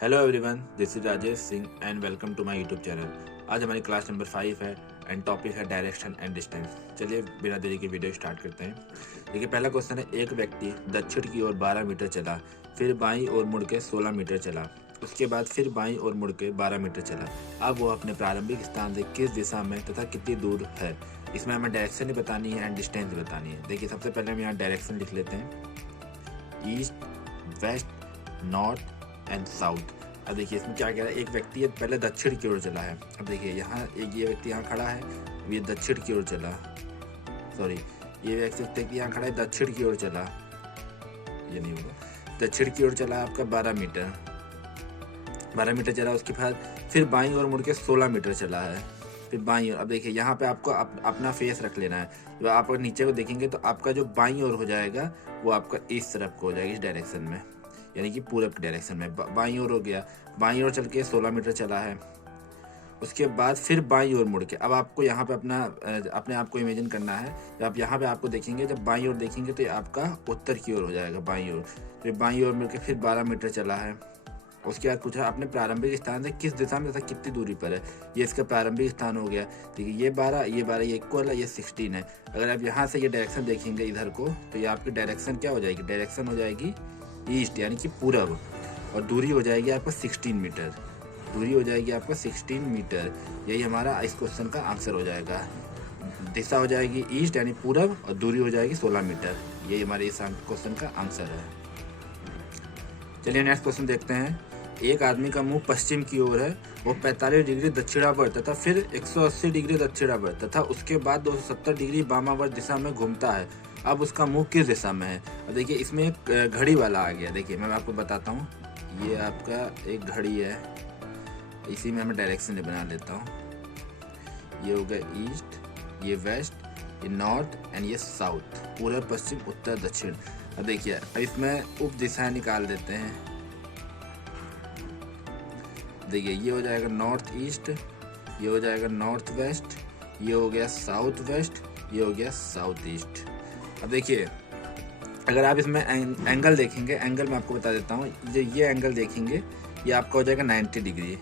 Hello everyone, this is Rajesh Singh and welcome to my YouTube channel. आज हमारी class number 5 है and topic है direction and distance. चलिए बिना देरी के वीडियो स्टार्ट करते हैं। देखिए, पहला क्वेश्चन है, एक व्यक्ति दक्षिण की ओर 12 मीटर चला, फिर बाईं ओर मुड़ के 16 मीटर चला, उसके बाद फिर बाईं ओर मुड़ के 12 मीटर चला। अब वो अपने प्रारंभिक स्थान से किस दिशा में तथा कितनी दूर है। इसमें हमें डायरेक्शन ही बतानी है एंड डिस्टेंस बतानी है। देखिए, सबसे पहले हम यहाँ डायरेक्शन लिख लेते हैं, east, west, north and south. अब देखिए इसमें क्या कह रहा है, एक व्यक्ति पहले दक्षिण की ओर चला है। अब देखिए यहाँ ये व्यक्ति यहाँ खड़ा है, ये दक्षिण की ओर चला, ये व्यक्ति यहाँ खड़ा है, दक्षिण की ओर चला, ये नहीं होगा, दक्षिण की ओर चला आपका 12 मीटर चला। उसके बाद फिर बाईं ओर मुड़ के 16 मीटर चला है, फिर बाईं ओर। अब देखिए यहाँ पे आपको अपना फेस रख लेना है। जब आप नीचे को देखेंगे तो आपका जो बाईं ओर हो जाएगा वो आपका इस तरफ को हो जाएगा, इस डायरेक्शन में, यानी कि पूरब की डायरेक्शन में। बाईं ओर हो गया, बाईं ओर चल के 16 मीटर चला है। उसके बाद फिर बाईं ओर मुड़ के, अब आपको यहाँ पे अपने आप को इमेजिन करना है। जब आप यहाँ पे आपको देखेंगे, जब बाईं ओर देखेंगे तो ये आपका उत्तर की ओर हो जाएगा, बाईं ओर। फिर बाईं ओर मुड़ के फिर 12 मीटर चला है। उसके बाद पूछा अपने प्रारंभिक स्थान से किस दिशा में तथा कितनी दूरी पर है। ये इसका प्रारंभिक स्थान हो गया। देखिए ये 12 ये इक्वल है, ये 16 है। अगर आप यहाँ से ये डायरेक्शन देखेंगे इधर को, तो ये आपकी डायरेक्शन क्या हो जाएगी, डायरेक्शन हो जाएगी ईस्ट, यानी कि पूरब। और दूरी हो जाएगी आपका 16 मीटर, दूरी हो जाएगी आपका 16 मीटर। यही हमारा इस क्वेश्चन का आंसर हो जाएगा। दिशा हो जाएगी ईस्ट यानी पूरब, और दूरी हो जाएगी 16 मीटर। यही हमारे इस क्वेश्चन का आंसर है। चलिए नेक्स्ट क्वेश्चन देखते हैं। एक आदमी का मुंह पश्चिम की ओर है, वो 45 डिग्री दक्षिणावर्त तथा फिर 180 डिग्री दक्षिणावर्त तथा उसके बाद 270 डिग्री वामावर्त दिशा में घूमता है। अब उसका मुंह किस दिशा में है। और देखिए इसमें एक घड़ी वाला आ गया। देखिए मैं आपको बताता हूँ, ये आपका एक घड़ी है, इसी में मैं डायरेक्शन बना लेता हूँ। ये हो गया ईस्ट, ये वेस्ट, ये नॉर्थ एंड ये साउथ, पूर्व पश्चिम उत्तर दक्षिण। अब देखिए अब इसमें उप दिशाएं निकाल देते हैं। देखिए ये हो जाएगा नॉर्थ ईस्ट, ये हो जाएगा नॉर्थ वेस्ट, ये हो गया साउथ वेस्ट, ये हो गया साउथ ईस्ट। अब देखिए अगर आप इसमें एंगल देखेंगे, एंगल मैं आपको बता देता हूँ, ये एंगल देखेंगे, ये आपका हो जाएगा 90 डिग्री,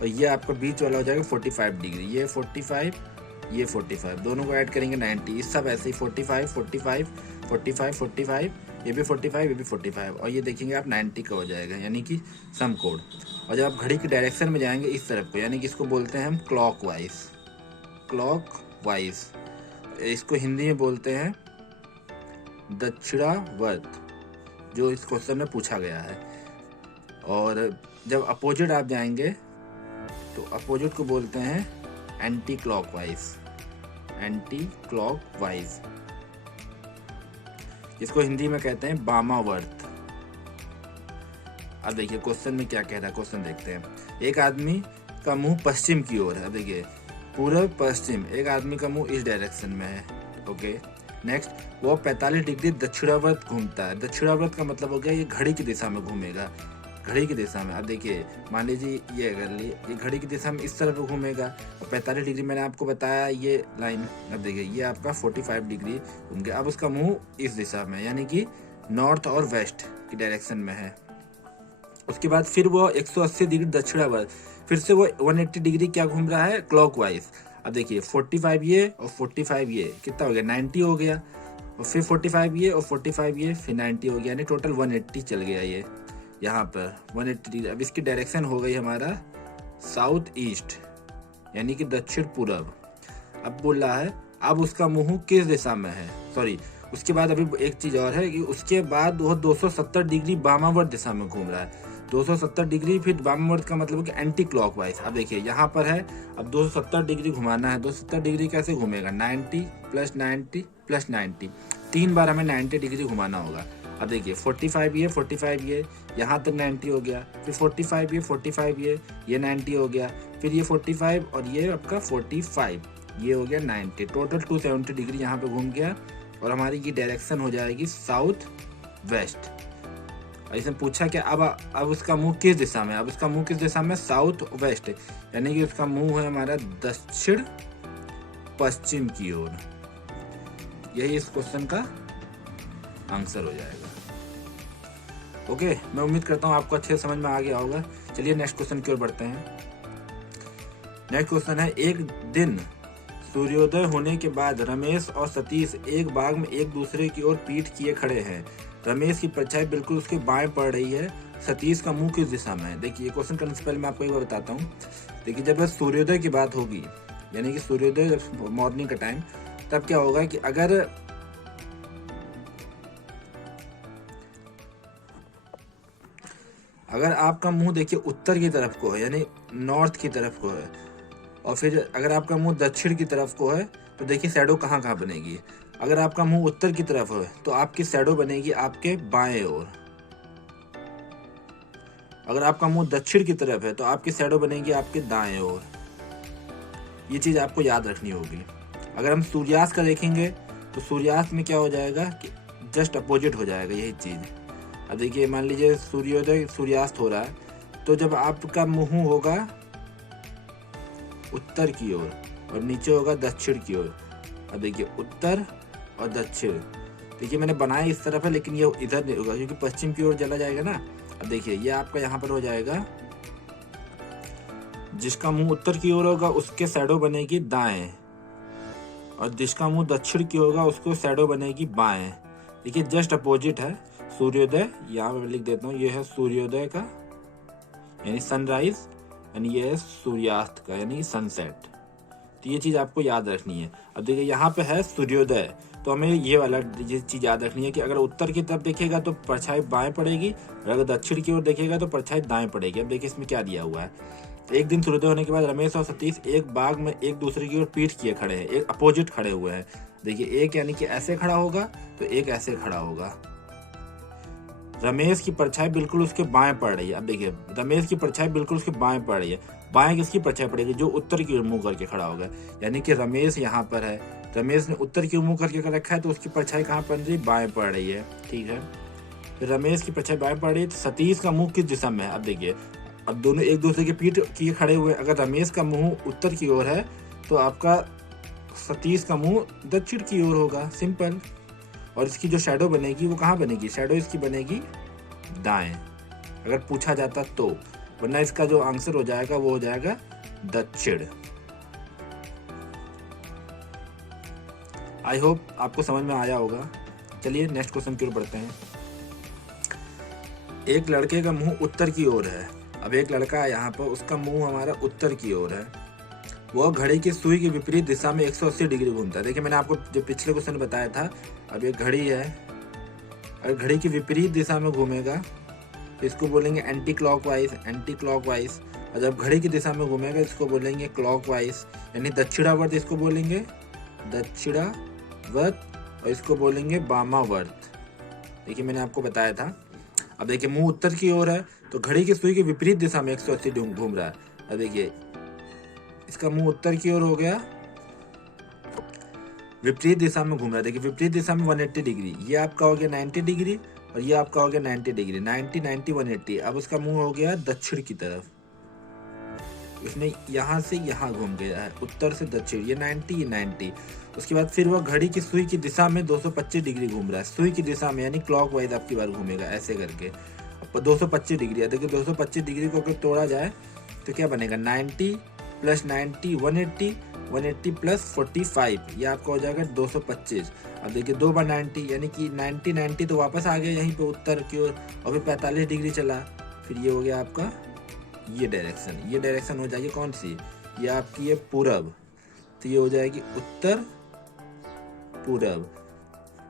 और ये आपका बीच वाला हो जाएगा 45 डिग्री। ये 45, ये 45, दोनों को ऐड करेंगे 90। इस सब ऐसे ही 45, 45, 45, 45, ये भी 45, ये भी 45, और ये देखेंगे आप 90 का हो जाएगा, यानी कि समकोण। और जब आप घड़ी की डायरेक्शन में जाएंगे इस तरफ को, यानी कि इसको बोलते हैं हम क्लॉकवाइज, क्लॉकवाइज। इसको हिंदी में बोलते हैं दक्षिणावर्त, जो इस क्वेश्चन में पूछा गया है। और जब अपोजिट आप जाएंगे तो अपोजिट को बोलते हैं एंटी क्लॉकवाइज, एंटी क्लॉकवाइज, इसको हिंदी में कहते हैं वामावर्त। अब देखिए क्वेश्चन में क्या कह रहा है, क्वेश्चन देखते हैं। एक आदमी का मुंह पश्चिम की ओर है। अब देखिए पूर्व पश्चिम, एक आदमी का मुंह इस डायरेक्शन में है। ओके, नेक्स्ट, वो 45 डिग्री दक्षिणावर्त घूमता है। दक्षिणावर्त का मतलब हो गया ये घड़ी की दिशा में घूमेगा, घड़ी की दिशा में। अब देखिए मान लीजिए ये अगर ये घड़ी की दिशा में इस तरफ घूमेगा, और 45 डिग्री मैंने आपको बताया ये लाइन। अब देखिए ये आपका 45 डिग्री घूम गया। अब उसका मुंह इस दिशा में, यानी कि नॉर्थ और वेस्ट की डायरेक्शन में है। उसके बाद फिर वो 180 डिग्री दक्षिणावर्त, फिर से वो 180 डिग्री क्या घूम रहा है, क्लॉकवाइज। अब देखिए 45 ये और 45 ये कितना हो गया, 90 हो गया, और फिर 45 ये और 45 ये, फिर 90 हो गया, यानी टोटल 180 चल गया ये यहाँ पर 180 डिग्री। अब इसकी डायरेक्शन हो गई हमारा साउथ ईस्ट, यानी कि दक्षिण पूर्व। अब बोल रहा है अब उसका मुंह किस दिशा में है, उसके बाद अभी एक चीज और है कि उसके बाद वो 270 डिग्री वामावर्त दिशा में घूम रहा है। 270 डिग्री फिर वामावर्त का मतलब कि एंटी क्लॉकवाइज। अब देखिए यहाँ पर है, अब 270 डिग्री घुमाना है। 270 डिग्री कैसे घूमेगा, 90 प्लस 90 प्लस 90, 3 बार हमें 90 डिग्री घुमाना होगा। अब देखिए 45 ये 45 ये, यहाँ तक 90 हो गया, फिर 45 ये 45 ये 90 हो गया, फिर ये 45 और ये आपका 45, ये हो गया 90, टोटल 270 डिग्री यहाँ पे घूम गया। और हमारी ये डायरेक्शन हो जाएगी साउथ वेस्ट। इसमें पूछा कि अब उसका मुंह किस दिशा में, अब उसका मुंह किस दिशा में, साउथ वेस्ट, यानी कि उसका मुंह है हमारा दक्षिण पश्चिम की ओर। यही इस क्वेश्चन का आंसर हो जाएगा। ओके, मैं उम्मीद करता हूँ आपको अच्छे से समझ में आ गया होगा। चलिए नेक्स्ट क्वेश्चन की ओर बढ़ते हैं। नेक्स्ट क्वेश्चन है, एक दिन सूर्योदय होने के बाद रमेश और सतीश एक बाग में एक दूसरे की ओर पीठ किए खड़े हैं। रमेश की परछाई बिल्कुल उसके बाएं पड़ रही है। सतीश का मुंह किस दिशा में है? देखिए, क्वेश्चन करने से पहले मैं आपको एक बार बताता हूँ। देखिए, जब सूर्योदय की बात होगी, यानी कि सूर्योदय जब मॉर्निंग का टाइम, तब क्या होगा कि अगर आपका मुंह देखिए उत्तर की तरफ को है, यानी नॉर्थ की तरफ को है, और फिर अगर आपका मुंह दक्षिण की तरफ को है, तो देखिए शैडो कहाँ कहाँ बनेगी। अगर आपका मुंह उत्तर की तरफ है तो आपकी शैडो बनेगी आपके बाएं ओर। अगर आपका मुंह दक्षिण की तरफ है तो आपकी शैडो बनेगी आपके दाएं ओर। ये चीज आपको याद रखनी होगी। अगर हम सूर्यास्त का देखेंगे तो सूर्यास्त में क्या हो जाएगा कि जस्ट अपोजिट हो जाएगा यही चीज। अब देखिए, मान लीजिए सूर्योदय सूर्यास्त हो रहा है, तो जब आपका मुंह होगा उत्तर की ओर और नीचे होगा दक्षिण की ओर। अब देखिए, उत्तर और दक्षिण, देखिए मैंने बनाया इस तरफ है, लेकिन ये इधर नहीं होगा क्योंकि पश्चिम की ओर चला जाएगा ना। अब देखिए, ये आपका यहाँ पर हो जाएगा, जिसका मुंह उत्तर की ओर होगा उसके शैडो बनेगी दाएं, और जिसका मुंह दक्षिण की होगा उसको शैडो बनेगी बाएं। देखिए, जस्ट अपोजिट है सूर्योदय। यहाँ पे लिख देता हूँ, ये है सूर्योदय का यानी सनराइज, यानी ये है सूर्यास्त का यानी सनसेट। तो ये चीज आपको याद रखनी है। अब देखिए, यहाँ पे है सूर्योदय, तो हमें ये वाला ये चीज याद रखनी है कि अगर उत्तर की तरफ देखेगा तो परछाई बाएं पड़ेगी, और अगर दक्षिण की ओर देखेगा तो परछाई दाएं पड़ेगी। अब देखिए इसमें क्या दिया हुआ है। एक दिन सूर्योदय होने के बाद रमेश और सतीश एक बाग में एक दूसरे की ओर पीठ किए खड़े हैं, एक अपोजिट खड़े हुए हैं। देखिए, एक यानी कि ऐसे खड़ा होगा तो एक ऐसे खड़ा होगा। रमेश की परछाई बिल्कुल उसके बाएं पड़ रही है। अब देखिए, रमेश की परछाई बिल्कुल उसके बाएं पड़ रही है। बाएं किसकी परछाई पड़ेगी? जो उत्तर की ओर मुंह करके खड़ा होगा। यानी कि रमेश यहाँ पर है, रमेश ने उत्तर की ओर मुंह करके रखा है, तो उसकी परछाई कहाँ पड़ रही है? बाएं पड़ रही है। ठीक है, तो रमेश की परछाई बाएं पड़ रही है, तो सतीश का मुंह किस दिशा में है? अब देखिए, अब दोनों एक दूसरे के पीठ किए खड़े हुए। अगर रमेश का मुंह उत्तर की ओर है तो आपका सतीश का मुंह दक्षिण की ओर होगा, सिंपल। और इसकी जो शैडो बनेगी वो कहाँ बनेगी? शैडो इसकी बनेगी दाएं, अगर पूछा जाता तो। वरना इसका जो आंसर हो जाएगा वो हो जाएगा दक्षिण। आई होप आपको समझ में आया होगा। चलिए नेक्स्ट क्वेश्चन की ओर बढ़ते हैं। एक लड़के का मुंह उत्तर की ओर है। अब एक लड़का है यहाँ पर, उसका मुंह हमारा उत्तर की ओर है। वह घड़ी की सुई की विपरीत दिशा में 180 डिग्री घूमता है। देखिए, मैंने आपको जो पिछले क्वेश्चन बताया था, अब एक घड़ी है, अगर घड़ी की विपरीत दिशा में घूमेगा तो इसको बोलेंगे एंटी क्लॉकवाइज, एंटी क्लॉकवाइज। और जब घड़ी की दिशा में घूमेगा इसको बोलेंगे क्लॉकवाइज, यानी दक्षिणावर्त इसको बोलेंगे दक्षिणावर्त, और इसको बोलेंगे वामावर्त। देखिए, मैंने आपको बताया था। अब देखिए, मुंह उत्तर की ओर है तो घड़ी की सुई की विपरीत दिशा में 180 घूम रहा है। अब देखिए, इसका मुंह उत्तर की ओर हो गया, विपरीत दिशा में घूम रहा है। देखिए, विपरीत दिशा में 180 डिग्री, ये आपका हो गया 90 डिग्री, और ये आपका हो गया 90 डिग्री। 90 90 180। अब उसका मुंह हो गया दक्षिण की तरफ, उसने यहाँ से यहाँ घूम गया है, उत्तर से दक्षिण। ये 90, ये 90। उसके बाद फिर वह घड़ी की सुई की दिशा में 225 डिग्री घूम रहा है, सुई की दिशा में, यानी क्लॉकवाइज आपकी बार घूमेगा ऐसे करके। अब 225 डिग्री है। देखिए, 225 डिग्री को अगर तोड़ा जाए तो क्या बनेगा? 90 प्लस 90 180, 180 प्लस 45, ये आपका हो जाएगा 225। अब देखिए, 2 बार 90, यानी कि 90 90 तो वापस आ गया यहीं पे उत्तर की ओर, और फिर 45 डिग्री चला। फिर ये हो गया आपका ये डायरेक्शन। ये डायरेक्शन हो जाएगी कौन सी? ये आपकी है पूरब, तो ये हो जाएगी उत्तर पूरब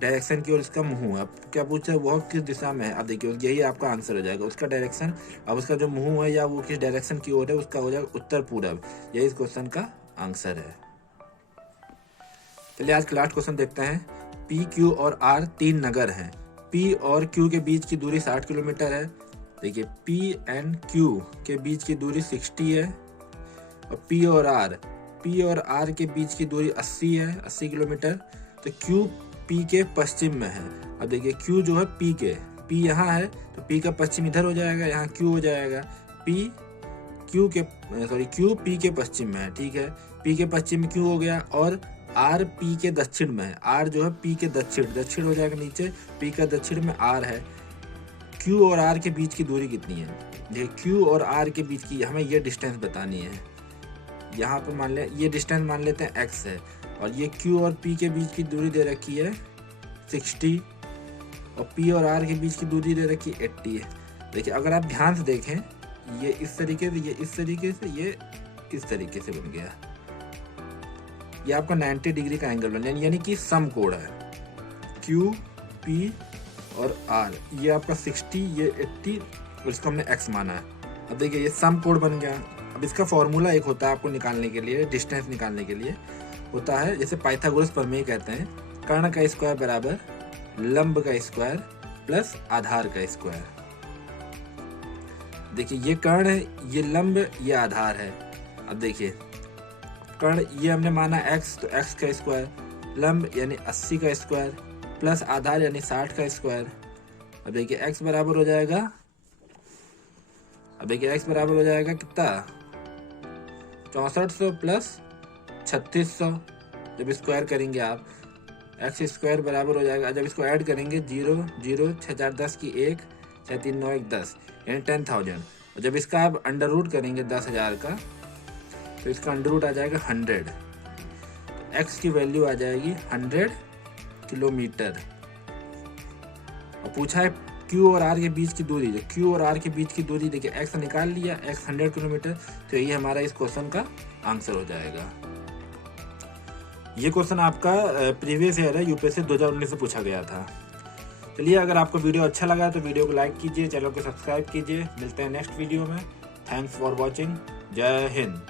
डायरेक्शन की ओर इसका मुंह है। अब क्या पूछा है? वह किस दिशा में है? अब देखिए, यही आपका आंसर हो जाएगा, उसका डायरेक्शन। अब उसका जो मुंह है या वो किस डायरेक्शन की ओर है, उसका हो जाएगा उत्तर पूरब। यही इस क्वेश्चन का आंसर है। चलिए आज का लास्ट क्वेश्चन देखते हैं। पी, क्यू और आर 3 नगर हैं। पी और क्यू के बीच की दूरी 60 किलोमीटर है। देखिए, पी एंड क्यू के बीच की दूरी 60 है, और पी और आर के बीच की दूरी 80 है, 80 किलोमीटर। तो क्यू पी के पश्चिम में है। अब देखिए, क्यू जो है पी यहाँ है, तो पी का पश्चिम इधर हो जाएगा, यहाँ क्यू हो जाएगा। क्यू पी के पश्चिम में है। ठीक है, पी के पश्चिम में क्यू हो गया, और आर पी के दक्षिण में है। आर जो है पी के दक्षिण हो जाएगा नीचे, पी का दक्षिण में आर है। Q और R के बीच की दूरी कितनी है? देखिए Q और R के बीच की हमें ये डिस्टेंस बतानी है। यहाँ पर मान लें ये डिस्टेंस मान लेते हैं x है, और ये Q और P के बीच की दूरी दे रखी है 60, और P और R के बीच की दूरी दे रखी है 80 है। देखिए अगर आप ध्यान से देखें, ये इस तरीके से, ये इस तरीके से, ये इस तरीके से बन गया। ये आपका 90 डिग्री का एंगल बन, यानी कि सम कोण है। Q, P और R, ये आपका 60, ये 80, और इसको हमने x माना है। अब देखिए ये सम कोण बन गया। अब इसका फॉर्मूला एक होता है आपको निकालने के लिए, डिस्टेंस निकालने के लिए होता है, जैसे पाइथागोरस प्रमेय कहते हैं, कर्ण का स्क्वायर बराबर लंब का स्क्वायर प्लस आधार का स्क्वायर। देखिए ये कर्ण है, ये लंब, ये आधार है। अब देखिए कर्ण ये हमने माना x, तो x का स्क्वायर, लंब यानी 80 का स्क्वायर, प्लस आधार यानी 60 का स्क्वायर। अब देखिए x बराबर हो जाएगा, अब देखिए x बराबर हो जाएगा कितना, 6400 प्लस 3600। जब स्क्वायर करेंगे आप, x स्क्वायर बराबर हो जाएगा, जब इसको ऐड करेंगे 0 0 6 4 10 की 1 6 3 9 1 10, यानी 10,000। और जब इसका आप अंडर रूट करेंगे 10,000 का, तो इसका अंडर रूट आ जाएगा 100। तो x की वैल्यू आ जाएगी 100 किलोमीटर। और पूछा है Q और R के बीच की दूरी, जो Q और R के बीच की दूरी देखिए x निकाल लिया, x 100 किलोमीटर, तो ये हमारा इस क्वेश्चन का आंसर हो जाएगा। ये क्वेश्चन आपका प्रीवियस ईयर है, यूपीएससी 2019 से पूछा गया था। चलिए अगर आपको वीडियो अच्छा लगा तो वीडियो को लाइक कीजिए, चैनल को सब्सक्राइब कीजिए। मिलते हैं नेक्स्ट वीडियो में। Thanks for watching. जय हिंद।